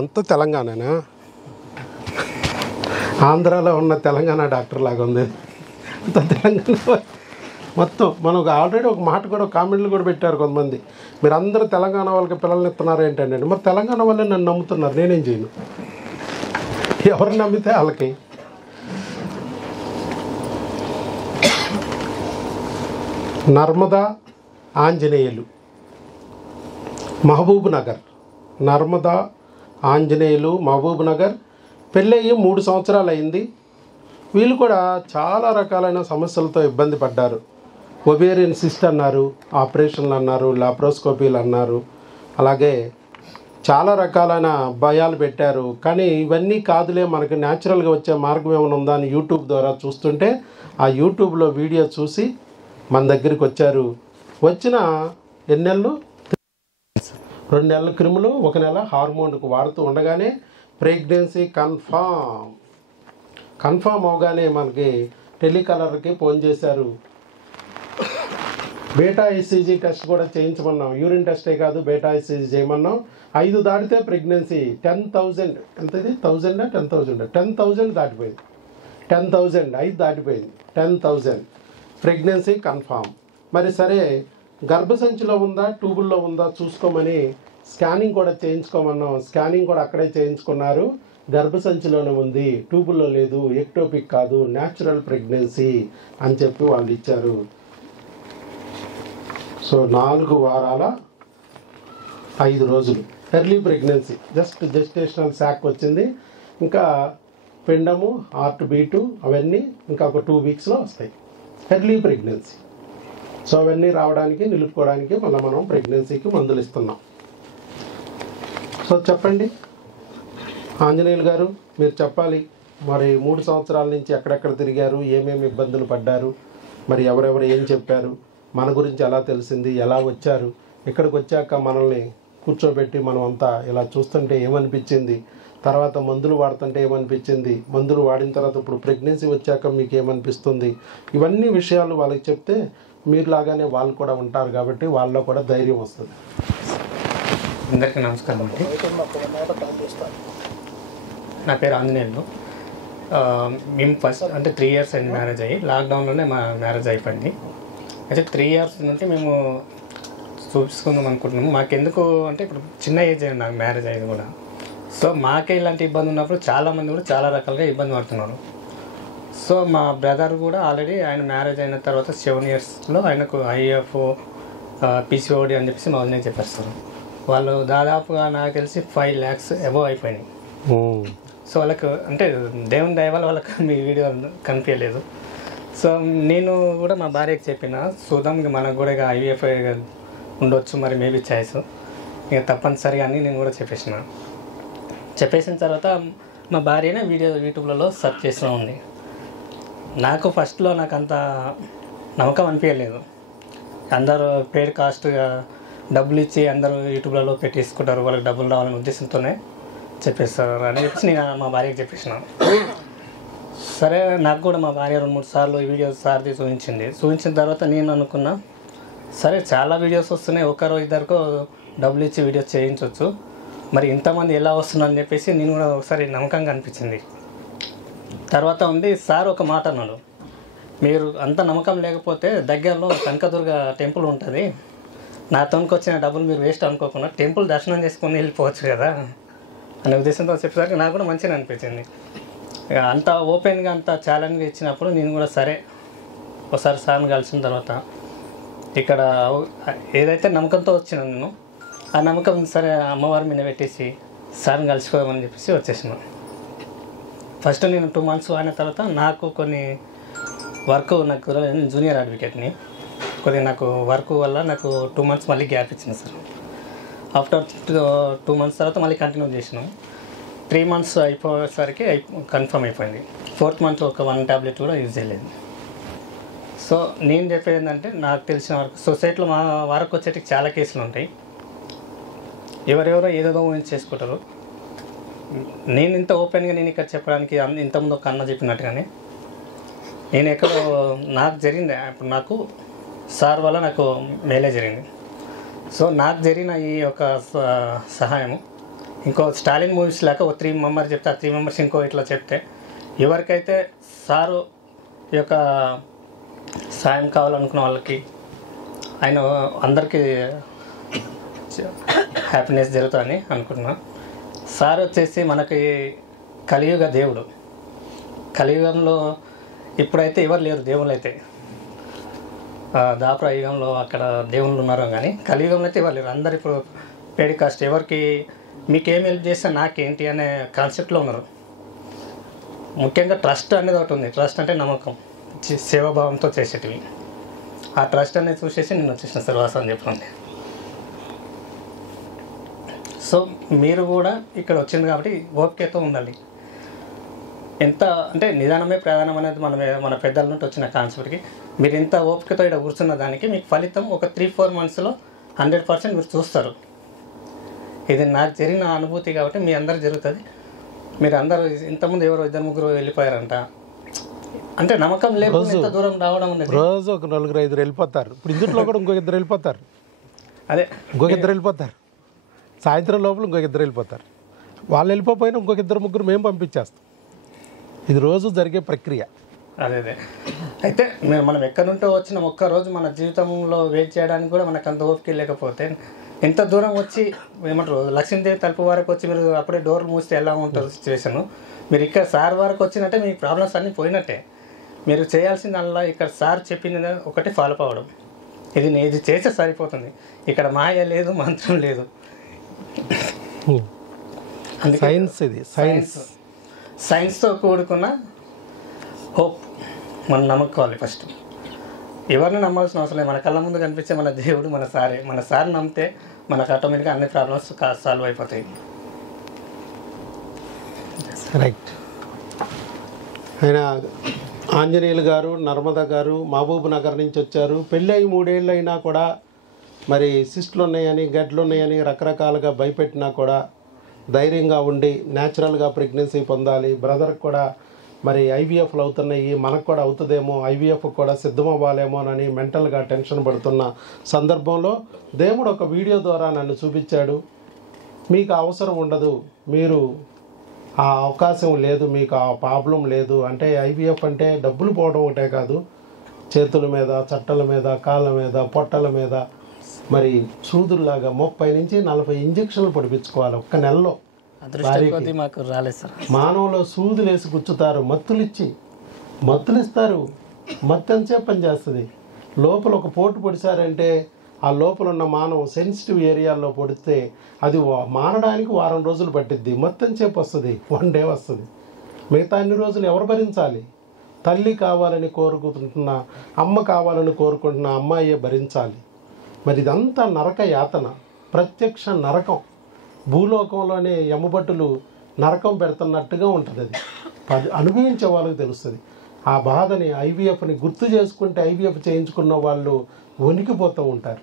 అంత తెలంగాణనా? ఆంధ్రాలో ఉన్న తెలంగాణ డాక్టర్ లాగా ఉంది. అంత తెలంగాణ మొత్తం. మనకు ఆల్రెడీ ఒక మాట కూడా కామెంట్లు కూడా పెట్టారు కొంతమంది, మీరు అందరూ తెలంగాణ వాళ్ళకి పిల్లల్ని ఇస్తున్నారు ఏంటంటే. మరి తెలంగాణ వాళ్ళే నన్ను నమ్ముతున్నారు, నేనేం చేయను? ఎవరు నమ్మితే వాళ్ళకి. నర్మదా ఆంజనేయులు, మహబూబ్ నగర్. నర్మదా ఆంజనేయులు, మహబూబ్ నగర్. పెళ్ళయ్యి 3 సంవత్సరాలు అయింది. వీళ్ళు కూడా చాలా రకాలైన సమస్యలతో ఇబ్బంది పడ్డారు. ఒవేరియన్ సిస్ట్ అన్నారు, ఆపరేషన్లు అన్నారు, లాప్రోస్కోపీలు అన్నారు, అలాగే చాలా రకాలైన భయాలు పెట్టారు. కానీ ఇవన్నీ కాదులే, మనకి న్యాచురల్గా వచ్చే మార్గం ఏమైనా ఉందా అని యూట్యూబ్ ద్వారా చూస్తుంటే ఆ యూట్యూబ్లో వీడియో చూసి మన దగ్గరికి వచ్చారు. వచ్చిన ఎన్ని నెలలు? 2 నెలల క్రిములు, 1 నెల హార్మోన్కు వాడుతూ ఉండగానే ప్రెగ్నెన్సీ కన్ఫామ్ అవగానే మనకి టెలికాలర్కి ఫోన్ చేశారు. బీటా ఈసీజీ టెస్ట్ కూడా చేయించమన్నాం. యూరిన్ టెస్టే కాదు, బీటా ఈసీజీ చేయమన్నాం. 5 దాటితే ప్రెగ్నెన్సీ 10,000. ఎంతది? 1000 10,000 10,000 దాటిపోయింది. 10,000 5 దాటిపోయింది. 10,000 ప్రెగ్నెన్సీ కన్ఫామ్. మరి సరే, గర్భసంచిలో ఉందా ట్యూబుల్లో ఉందా చూసుకోమని స్కానింగ్ కూడా చేయించుకోమన్నాం. స్కానింగ్ కూడా అక్కడే చేయించుకున్నారు. గర్భసంచిలోనే ఉంది, ట్యూబుల్లో లేదు, ఎక్టోపిక్ కాదు, న్యాచురల్ ప్రెగ్నెన్సీ అని చెప్పి వాళ్ళు ఇచ్చారు. సో 4 వారాల 5 రోజులు ఎర్లీ ప్రెగ్నెన్సీ. జెస్టేషనల్ శాక్ వచ్చింది. ఇంకా పిండము, హార్ట్ బీటు అవన్నీ ఇంకా ఒక 2 వీక్స్లో వస్తాయి. Early pregnancy. సో అవన్నీ రావడానికి, నిలుపుకోవడానికి మళ్ళీ మనం ప్రెగ్నెన్సీకి మందులు ఇస్తున్నాం. సో చెప్పండి ఆంజనేయులు గారు, మీరు చెప్పాలి. మరి 3 సంవత్సరాల నుంచి ఎక్కడెక్కడ తిరిగారు, ఏమేమి ఇబ్బందులు పడ్డారు, మరి ఎవరెవరు ఏం చెప్పారు, మన గురించి ఎలా తెలిసింది, ఎలా వచ్చారు, ఇక్కడికి వచ్చాక మనల్ని కూర్చోబెట్టి మనం అంతా ఇలా చూస్తుంటే ఏమనిపించింది, తర్వాత మందులు వాడుతుంటే ఏమనిపించింది, మందులు వాడిన తర్వాత ఇప్పుడు ప్రెగ్నెన్సీ వచ్చాక మీకు ఏమనిపిస్తుంది, ఇవన్నీ విషయాలు వాళ్ళకి చెప్తే మీరులాగానే వాళ్ళు కూడా ఉంటారు కాబట్టి వాళ్ళలో కూడా ధైర్యం వస్తుంది. అందరికీ నమస్కారం అండి. నా పేరు ఆంజనేయులు. మేము ఫస్ట్ అంటే 3 ఇయర్స్ అయింది మ్యారేజ్ అయ్యి. లాక్డౌన్లోనే మా మ్యారేజ్ అయిపోయింది. అయితే 3 ఇయర్స్ నుండి మేము చూపించుకుందాం అనుకుంటున్నాము. మాకెందుకు అంటే ఇప్పుడు చిన్న ఏజ్ అయ్యింది నాకు మ్యారేజ్ అయ్యింది కూడా. సో మాకే ఇలాంటి ఇబ్బంది ఉన్నప్పుడు చాలామంది కూడా చాలా రకాలుగా ఇబ్బంది పడుతున్నారు. సో మా బ్రదర్ కూడా ఆల్రెడీ ఆయన మ్యారేజ్ అయిన తర్వాత 7 ఇయర్స్లో ఆయనకు ఐఎఫ్, పిసిఓడి అని చెప్పేసి మా వదిన చెప్పేస్తారు. వాళ్ళు దాదాపుగా నాకు తెలిసి 5 lakhs అబోవ్ అయిపోయినాయి. సో వాళ్ళకు అంటే దేవుని దయ వల్ల వాళ్ళకి మీ వీడియో కనిపించలేదు. సో నేను కూడా మా భార్యకి చెప్పిన, చూద్దాం మనకు కూడా ఇక ఐవీఎఫ్ ఉండొచ్చు, మరి మేబీ చాయిస్ ఇక తప్పనిసరిగా అని నేను కూడా చెప్పేసిన తర్వాత మా భార్యనే యూట్యూబ్లలో సెర్చ్ చేస్తూ ఉంది. నాకు ఫస్ట్లో నాకు అంత నమ్మకం అనిపించలేదు. అందరూ పేడ్ కాస్ట్గా డబ్బులు ఇచ్చి అందరూ యూట్యూబ్లలో పెట్టేసుకుంటారు, వాళ్ళకి డబ్బులు రావాలనే ఉద్దేశంతోనే చెప్పేస్తారు అని చెప్పేసి నేను మా భార్యకి చెప్పేసినాను. సరే, నాకు కూడా మా భార్య 2-3 సార్లు ఈ వీడియోస్ సార్ది చూపించిన తర్వాత నేను అనుకున్నా, సరే చాలా వీడియోస్ వస్తున్నాయి, 1-2 డబ్బులు ఇచ్చి వీడియోస్ చేయించవచ్చు, మరి ఇంతమంది ఎలా వస్తున్నారని చెప్పేసి నేను కూడా ఒకసారి నమ్మకంగా అనిపించింది. తర్వాత ఉంది సార్ ఒక మాట అన్నాడు, మీరు అంత నమ్మకం లేకపోతే దగ్గరలో కనకదుర్గ టెంపుల్ ఉంటుంది, నాతోనికి వచ్చిన డబ్బులు మీరు వేస్ట్ అనుకోకుండా టెంపుల్ దర్శనం చేసుకొని వెళ్ళిపోవచ్చు కదా అనే ఉద్దేశంతో చెప్పేసరికి నాకు కూడా మంచిగా అనిపించింది. అంత ఓపెన్గా అంత ఛాలెంజ్గా ఇచ్చినప్పుడు నేను కూడా సరే ఒకసారి సార్ని కలిసిన తర్వాత ఇక్కడ ఏదైతే నమ్మకంతో వచ్చినా నేను ఆ నమ్మకం సరే అమ్మవారి మీద పెట్టేసి సార్ని కలిసిపోదామని చెప్పేసి వచ్చేసినాను. ఫస్ట్ నేను 2 months అయిన తర్వాత నాకు కొన్ని వర్క్, నాకు జూనియర్ అడ్వకేట్ని, కొద్దిగా నాకు వర్క్ వల్ల నాకు 2 months మళ్ళీ గ్యాప్ ఇచ్చింది సార్. ఆఫ్టర్ 2 months తర్వాత మళ్ళీ కంటిన్యూ చేసినాం. 3 months అయిపోయేసరికి కన్ఫర్మ్ అయిపోయింది. 4th month ఒక 1 టాబ్లెట్ కూడా యూజ్ చేయలేదు. సో నేను చెప్పేది ఏంటంటే, నాకు తెలిసిన వరకు సొసైటీలో మా వరకు వచ్చేటికి చాలా కేసులు ఉంటాయి, ఎవరెవరో ఏదేదో ఊహించేసుకుంటారు. నేను ఇంత ఓపెన్గా నేను ఇక్కడ చెప్పడానికి ఇంతకుముందు ఒక అన్న చెప్పినట్టుగానే నేను ఎక్కడో నాకు జరిగింది. ఇప్పుడు నాకు సార్ వల్ల నాకు మేలే జరిగింది. సో నాకు జరిగిన ఈ యొక్క సహాయము ఇంకో స్టాలిన్ మూవీస్ లాగా ఒక 3 మెంబర్స్ చెప్తే ఆ 3 మెంబర్స్ ఇంకో ఇట్లా చెప్తే ఎవరికైతే సారు యొక్క సాయం కావాలనుకున్న వాళ్ళకి ఆయన అందరికీ హ్యాపీనెస్ జరుగుతుందని అనుకుంటున్నాను. సార్ వచ్చేసి మనకి కలియుగ దేవుడు. కలియుగంలో ఇప్పుడైతే ఎవరు లేరు దేవుళ్ళు అయితే, దాపర యుగంలో అక్కడ దేవుళ్ళు ఉన్నారు, కానీ కలియుగంలో అయితే ఎవరు లేరు. అందరు ఇప్పుడు పేడి కాస్ట్, ఎవరికి మీకేం హెల్ప్ చేస్తే నాకేంటి అనే కాన్సెప్ట్లో ఉన్నారు. ముఖ్యంగా ట్రస్ట్ అనేది ఒకటి ఉంది. ట్రస్ట్ అంటే నమ్మకం, సేవాభావంతో చేసేటివి. ఆ ట్రస్ట్ అనేది చూసేసి నేను వచ్చేసిన సార్ వాస అని చెప్పండి. సో మీరు కూడా ఇక్కడ వచ్చింది కాబట్టి ఓపికతో ఉండాలి. ఎంత అంటే నిదానమే ప్రధానం అనేది మన పెద్దల నుండి వచ్చిన కాన్సెప్ట్కి మీరు ఎంత ఓపికతో ఇక్కడ కూర్చున్న దానికి మీకు ఫలితం ఒక 3-4 మంత్స్లో 100% మీరు చూస్తారు. ఇది నాకు జరిగిన అనుభూతి కాబట్టి మీ అందరు జరుగుతుంది. మీరు అందరూ ఇంతకుముందు ఎవరో 2-3 వెళ్ళిపోయారంట అంటే నమ్మకం లేకుండా ఇంత దూరం రావడం అనేది. రోజు ఒక 4-5 వెళ్ళిపోతారు. ఇప్పుడు ఇందులో కూడా ఇంకొక 2 వెళ్ళిపోతారు. అదే ఇంకొక 2 వెళ్ళిపోతారు. సాయంత్రం లోపల ఇంకొక 2 వెళ్ళిపోతారు. వాళ్ళు వెళ్ళిపోయినా ఇంకొక 2-3 మేము పంపించేస్తాం. ఇది రోజు జరిగే ప్రక్రియ. అదే అయితే మనం ఎక్కడి నుంటో వచ్చిన ఒక్కరోజు మన జీవితంలో వెయిట్ చేయడానికి కూడా మనకు అంత ఓపిక లేకపోతే ఎంత దూరం వచ్చి ఏమంటారు లక్ష్మీదేవి తలుపు వరకు వచ్చి మీరు అప్పుడే డోర్లు మూస్తే ఎలా ఉంటుంది సిచ్యువేషన్. మీరు ఇక్కడ సార్ వరకు వచ్చినట్టే మీ ప్రాబ్లమ్స్ అన్నీ పోయినట్టే. మీరు చేయాల్సిందల్లా ఇక్కడ సార్ చెప్పింది ఒకటి ఫాలో అవ్వడం. ఇది చేస్తే సరిపోతుంది. ఇక్కడ మాయ లేదు, మంత్రం లేదు. సైన్స్, ఇది సైన్స్తో కూడుకున్న హోప్ మనం నమ్ముకోవాలి. ఫస్ట్ ఎవరిని నమ్మాల్సిన అవసరం లేదు. మన కళ్ళ ముందు కనిపించే మన దేవుడు మన సారే. మన సార్ నమ్మితే మనకు ఆటోమేటిక్గా అన్ని ప్రాబ్లమ్స్ సాల్వ్ అయిపోతాయి. రైట్. ఆయన ఆంజనేయులు గారు, నర్మద గారు మహబూబ్ నగర్ నుంచి వచ్చారు. పెళ్ళి అయి 3 ఏళ్ళు అయినా కూడా మరి సిస్టులు ఉన్నాయని, గడ్లు ఉన్నాయని రకరకాలుగా భయపెట్టినా కూడా ధైర్యంగా ఉండి న్యాచురల్గా ప్రెగ్నెన్సీ పొందాలి. బ్రదర్కి కూడా మరి ఐవీఎఫ్లు అవుతున్నాయి, మనకు కూడా అవుతుందేమో, ఐవీఎఫ్ కూడా సిద్ధమవ్వాలేమోనని మెంటల్గా టెన్షన్ పడుతున్న సందర్భంలో దేవుడు ఒక వీడియో ద్వారా నన్ను చూపించాడు. మీకు అవసరం ఉండదు, మీరు ఆ అవకాశం లేదు, మీకు ఆ ప్రాబ్లం లేదు. అంటే ఐవీఎఫ్ అంటే డబ్బులు పోవడం ఒకటే కాదు, చేతుల మీద, చట్టల మీద, కాళ్ళ మీద, పొట్టల మీద మరి సూదుల్లాగా 30 నుంచి 40 ఇంజక్షన్లు పొడిపించుకోవాలి ఒక్క నెలలో. మాకు రాలేదు సార్. మానవులో సూదులు వేసి గుచ్చుతారు, మత్తులు ఇస్తారు. మత్తు ఎంతసేపు పనిచేస్తుంది. లోపల ఒక పోటు పొడిచారంటే ఆ లోపల ఉన్న మానవం సెన్సిటివ్ ఏరియాల్లో పొడితే అది మానడానికి 1 వారం రోజులు పట్టిద్ది. మత్తు ఎంతసేపు వస్తుంది, 1 డే వస్తుంది. మిగతా అన్ని రోజులు ఎవరు భరించాలి? తల్లి కావాలని కోరుకుంటున్న, అమ్మ కావాలని కోరుకుంటున్న అమ్మాయే భరించాలి. మరి ఇదంతా నరక యాతన, ప్రత్యక్ష నరకం. భూలోకంలోనే యమభటులు నరకం పెడుతున్నట్టుగా ఉంటుంది. అది అనుభవించే వాళ్ళకి తెలుస్తుంది ఆ బాధని. ఐవీఎఫ్ని గుర్తు చేసుకుంటే ఐవీఎఫ్ చేయించుకున్న వాళ్ళు వణికిపోతూ ఉంటారు.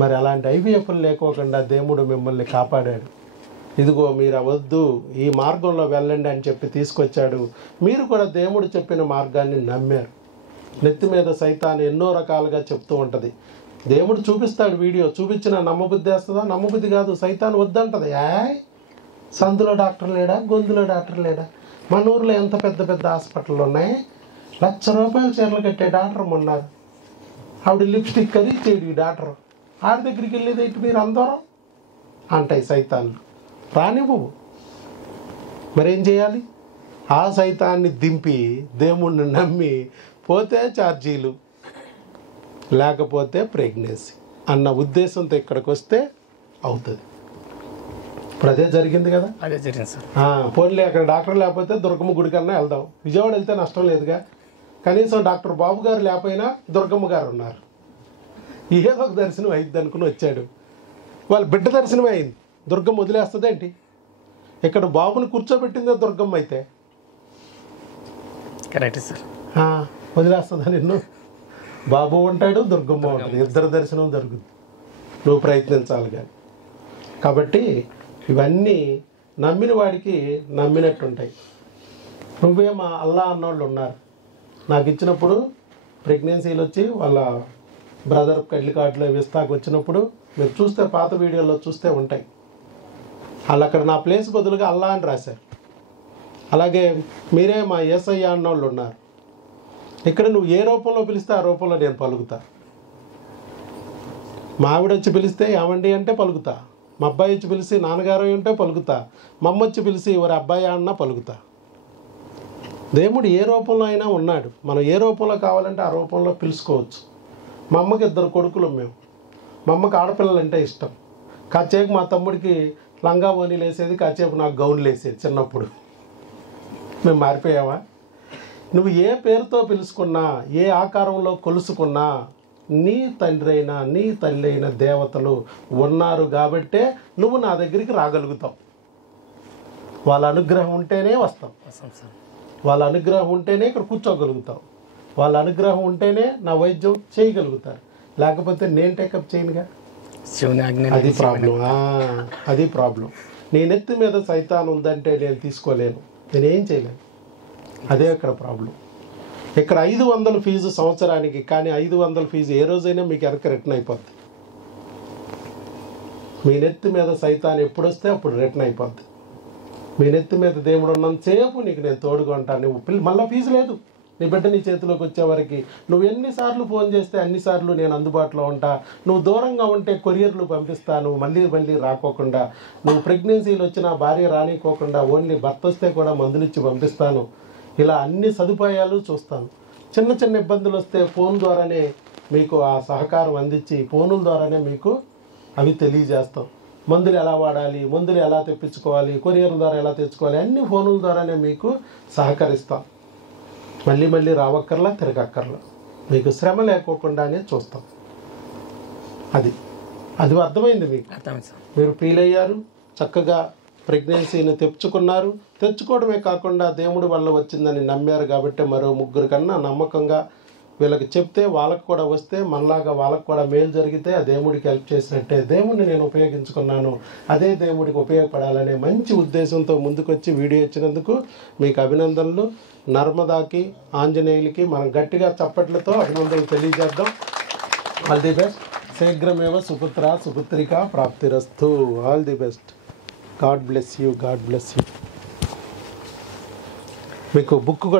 మరి అలాంటి ఐవీఎఫ్లు లేకోకుండా దేవుడు మిమ్మల్ని కాపాడాడు. ఇదిగో మీరు అవద్దు, ఈ మార్గంలో వెళ్ళండి అని చెప్పి తీసుకొచ్చాడు. మీరు కూడా దేవుడు చెప్పిన మార్గాన్ని నమ్మారు. నెత్తి మీద సైతాన్ ఎన్నో రకాలుగా చెప్తూ ఉంటుంది. దేవుడు చూపిస్తాడు, వీడియో చూపించిన నమ్మబుద్ధి వేస్తుందా? నమ్మబుద్ధి కాదు, సైతాన్ వద్దంటది. సందులో డాక్టర్ లేడా, గొంతులో డాక్టర్ లేడా? మన ఊర్లో ఎంత పెద్ద పెద్ద హాస్పిటల్ ఉన్నాయి, ₹1,00,000 చీరలు కట్టే డాక్టర్ ఉన్నారు. ఆవిడ లిప్స్టిక్ ఖరీచేడు ఈ డాక్టర్. ఆడి దగ్గరికి వెళ్ళేది ఏంటి మీరు అందరం అంటాయి సైతాన్లు. రానివ్వు. మరేం చేయాలి? ఆ సైతాన్ని దింపి దేవుణ్ణి నమ్మి పోతే ఛార్జీలు, లేకపోతే ప్రెగ్నెన్సీ అన్న ఉద్దేశంతో ఇక్కడికి వస్తే అవుతుంది. ఇప్పుడు అదే జరిగింది కదా. అదే జరిగింది సార్. పోన్లే, అక్కడ డాక్టర్ లేకపోతే దుర్గమ్మ గుడి కన్నా వెళ్దాం. విజయవాడ వెళ్తే నష్టం లేదుగా. కనీసం డాక్టర్ బాబు గారు లేకపోయినా దుర్గమ్మ గారు ఉన్నారు. ఏదో ఒక దర్శనం అయింది అనుకుని వచ్చాడు. వాళ్ళ బిడ్డ దర్శనం అయింది. దుర్గమ్మ వదిలేస్తుంది ఏంటి? ఇక్కడ బాబుని కూర్చోబెట్టిందే దుర్గమ్మ అయితే కరెక్ట్ సార్. వదిలేస్తుందా నిన్ను? బాబు ఉంటాడు, దుర్గమ్మ ఉంటుంది, ఇద్దరు దర్శనం జరుగుతుంది. నువ్వు ప్రయత్నించాలి కానీ. కాబట్టి ఇవన్నీ నమ్మిన వాడికి నమ్మినట్టుంటాయి. నువ్వే మా అల్లా అన్నోళ్ళు ఉన్నారు. నాకు ఇచ్చినప్పుడు ప్రెగ్నెన్సీలు వచ్చి వాళ్ళ బ్రదర్ కడ్లి కార్డులో విస్తాకు వచ్చినప్పుడు మీరు చూస్తే పాత వీడియోలో చూస్తే ఉంటాయి. వాళ్ళు అక్కడ నా ప్లేస్ బదులుగా అల్లా అని రాశారు. అలాగే మీరే మా యేసయ్య అన్న వాళ్ళు ఉన్నారు. ఇక్కడ నువ్వు ఏ రూపంలో పిలిస్తే ఆ రూపంలో నేను పలుకుతా. మా ఆవిడ వచ్చి పిలిస్తే ఏమండి అంటే పలుకుతా. మా అబ్బాయి వచ్చి పిలిచి నాన్నగారు అంటే పలుకుతా. మా అమ్మ వచ్చి పిలిచి ఎవరి అబ్బాయి అన్న పలుకుతా. దేవుడు ఏ రూపంలో అయినా ఉన్నాడు. మనం ఏ రూపంలో కావాలంటే ఆ రూపంలో పిలుచుకోవచ్చు. మా అమ్మకి 2 కొడుకులు మేము. మా అమ్మకి ఆడపిల్లలంటే ఇష్టం. కాసేపు మా తమ్ముడికి లంగా ఓనీలు వేసేది, కాసేపు నాకు గౌన్లు వేసేది చిన్నప్పుడు. మేము మారిపోయావా? నువ్వు ఏ పేరుతో పిలుచుకున్నా, ఏ ఆకారంలో కొలుసుకున్నా, నీ తండ్రి అయినా నీ తల్లి అయిన దేవతలు ఉన్నారు కాబట్టే నువ్వు నా దగ్గరికి రాగలుగుతావు. వాళ్ళ అనుగ్రహం ఉంటేనే వస్తాం. వాళ్ళ అనుగ్రహం ఉంటేనే ఇక్కడ కూర్చోగలుగుతావు. వాళ్ళ అనుగ్రహం ఉంటేనే నా వైద్యం చేయగలుగుతారు. లేకపోతే నేను టేకప్ చేయనుగా. అది ప్రాబ్లం. అది ప్రాబ్లం. నీ నెత్తి మీద సైతాన్ ఉందంటే నేను తీసుకోలేను, నేనేం చేయలేను. అదే ఇక్కడ ప్రాబ్లం. ఇక్కడ 500 ఫీజు సంవత్సరానికి, కానీ 500 ఫీజు ఏ రోజైనా మీకు వెనక రిటర్న్ అయిపోద్ది. మీ నెత్తి మీద సైతాన్ ఎప్పుడొస్తే అప్పుడు రిటర్న్ అయిపోద్ది. మీ నెత్తి మీద దేవుడు ఉన్నంతసేపు నీకు నేను తోడుగా ఉంటాను. నువ్వు మళ్ళీ ఫీజు లేదు. నీ బిడ్డ నీ చేతిలోకి వచ్చేవరకు నువ్వు ఎన్నిసార్లు ఫోన్ చేస్తే అన్నిసార్లు నేను అందుబాటులో ఉంటా. నువ్వు దూరంగా ఉంటే కొరియర్లు పంపిస్తాను, మళ్ళీ రాకోకుండా. నువ్వు ప్రెగ్నెన్సీలు వచ్చినా భార్య రానికోకుండా ఓన్లీ భర్త వస్తే కూడా మందులు ఇచ్చి పంపిస్తాను. ఇలా అన్ని సదుపాయాలు చూస్తాను. చిన్న ఇబ్బందులు వస్తే ఫోన్ ద్వారానే మీకు ఆ సహకారం అందించి ఫోనుల ద్వారానే మీకు అవి తెలియజేస్తాం. మందులు ఎలా వాడాలి, మందులు ఎలా తెప్పించుకోవాలి, కొరియర్ ద్వారా ఎలా తెచ్చుకోవాలి, అన్ని ఫోనుల ద్వారానే మీకు సహకరిస్తాం. మళ్ళీ రావక్కర్లా, తిరగక్కర్లా, మీకు శ్రమ లేకోకుండానే చూస్తాం. అది అర్థమైంది మీకు. మీరు ఫీల్ అయ్యారు, చక్కగా ప్రెగ్నెన్సీని తెచ్చుకున్నారు. తెచ్చుకోవడమే కాకుండా దేవుడి వల్ల వచ్చిందని నమ్మారు కాబట్టి మరో 3 కన్నా నమ్మకంగా వీళ్ళకి చెప్తే వాళ్ళకు కూడా వస్తే మనలాగా వాళ్ళకు కూడా మేలు జరిగితే ఆ దేవుడికి హెల్ప్ చేసినట్టే. దేవుడిని నేను ఉపయోగించుకున్నాను, అదే దేవుడికి ఉపయోగపడాలనే మంచి ఉద్దేశంతో ముందుకొచ్చి వీడియో ఇచ్చినందుకు మీకు అభినందనలు. నర్మదాకి, ఆంజనేయులకి మనం గట్టిగా చప్పట్లతో అభినందనలు తెలియజేద్దాం. All the best. శీఘ్రమేవ సుపుత్ర సుపుత్రిక ప్రాప్తిరస్తు. All the best. God bless you. God bless you. మీకు బుక్ కూడా